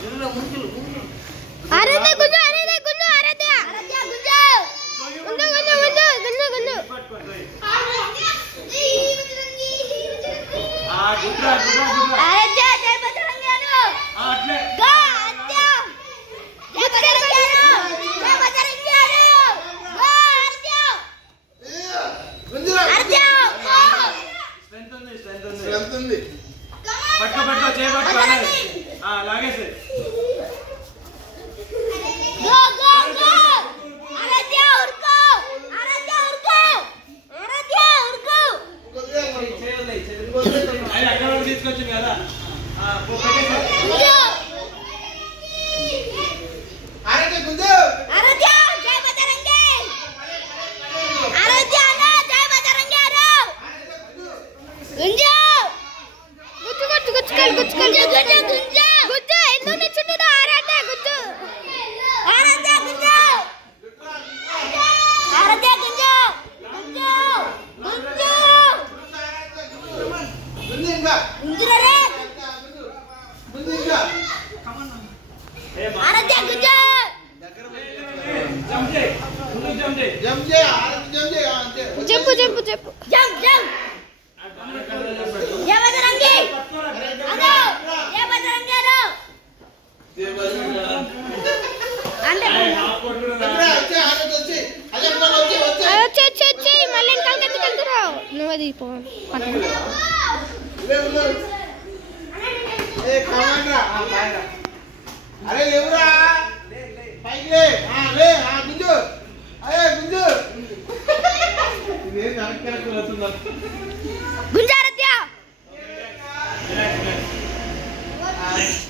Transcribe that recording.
आराध्या गुंजू आराध्या गुंजू आराध्या जय बजरंगी आरो गा आराध्या जय बजरंगी आरो जय बजरंगी आरो गा आराध्या आराध्या स्ट्रेंथ ఉంది పట్టుకో చేయబట్టు లాగేసే गो आराध्या उरको అరే అక్కడ వరకు తీసుకొచ్చి కదా ఆరాధ్య గుంజు आराध्या जय बजरंगी आराध्या ना जय बजरंगी आरो गुंजू गुज्जू इन्होंने చుట్టూదా आराध्या गुज्जू आराध्या गुंजू గుంజింగా गुंजू रे గుంజింగా आराध्या गुंजू జంజే ఆరాధ్య జంజే అంతే జంప్ జంప్ జయ బజరంగి అదో జయ బజరంగి అదో అంటే వచ్చే ఆరాధ్య వచ్చి అజంపల్ వచ్చి మళ్ళీ ఇంకల్ వెళ్తున్నావు నువ్వు అది పో ఏ కమాండ్రా అరే లేవురా పైకి లే గుంజు అరే గుంజు ఇదే కరెక్ట్ వస్తుందా గుంజా